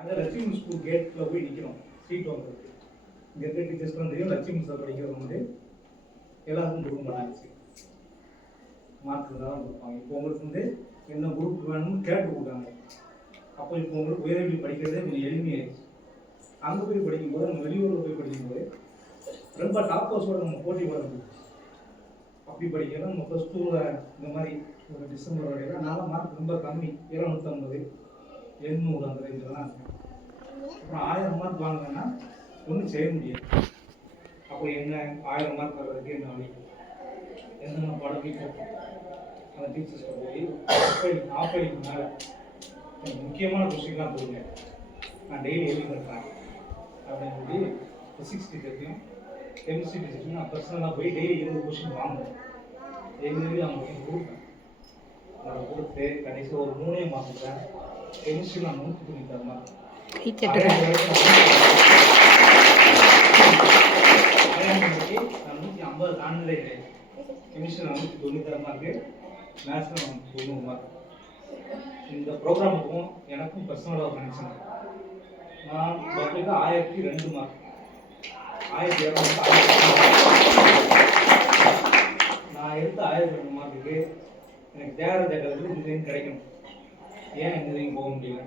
அங்கே லட்சுமி ஸ்கூல் கேட்டில் போய் நிற்கிறோம் சீட் வாங்குறதுக்கு. இங்கே இருக்க டீச்சர்ஸ்லாம் தெரியும், லட்சுமி சார் படிக்கிறவங்க வந்து எல்லாருக்கும் கொடுக்க மாட்டாங்க. மார்க் தான் கொடுப்பாங்க. இப்போ உங்களுக்கு வந்து என்ன குரூப் வேணும்னு கேட்டு கொடுத்தாங்க. அப்போ இப்போ உங்களுக்கு உயர்கல்வி படிக்கிறதே கொஞ்சம் எளிமையாயிடுச்சு. அங்கே போய் படிக்கும்போது, நம்ம வெளியூரில் போய் படிக்கும்போது ரொம்ப டாப்பர்ஸோடு நம்ம போட்டி போட முடியும். அப்படி படிக்கலாம். நம்ம ப்ளஸ் டூவில் இந்த மாதிரி ஒரு டிசம்பர் வரைக்கும் நாலாம் மார்க் ரொம்ப கம்மி, 250, 800 அந்த ரேஞ்சில் தான் இருக்கேன். அப்புறம் 1000 மார்க் வாங்கினேன்னா ஒன்றும் செய்ய முடியாது. அப்போ என்ன 1000 மார்க் வர்றதுக்கு என்ன வழி, என்னென்ன பாடமே கேட்போம். அந்த டீச்சர்ஸ்கிட்ட போய் ஆப்படிக்கு மேலே எனக்கு முக்கியமான கொஸ்டின்லாம் கொடுங்க, நான் டெய்லி எழுதி கொடுப்பேன் அப்படின்னு சொல்லி ஃபிசிக்ஸ் டீச்சர்ஸையும் கெமிஸ்ட்ரி டீச்சர்ஸையும் நான் பர்சனலாக போய் டெய்லி 20 கொஸ்டின் வாங்குவேன். எழுதி அவங்க கொடுப்பேன். அதை கொடுத்து கடைசியில் ஒரு 3 மாதத்தில் கெமிஸ்ட்ரி நான் 190 மார்க், 150 தாண்டதே கிடையாது. கெமிஸ்ட்ரி 190 மார்க்கு, மேத்ஸில் 90 மார்க். இந்த ப்ரோக்ராமுக்கும் எனக்கும் பர்சனலாக ஒரு கனெக்ஷன். நான் பப்ளிக்காக 1002 மார்க், 1200 நான் எடுத்த 1002 மார்க்குக்கு எனக்கு தேவை தேட்டத்துக்கு இன்ஜினியரிங் கிடைக்கணும். ஏன் இன்ஜினியரிங் போக முடியல?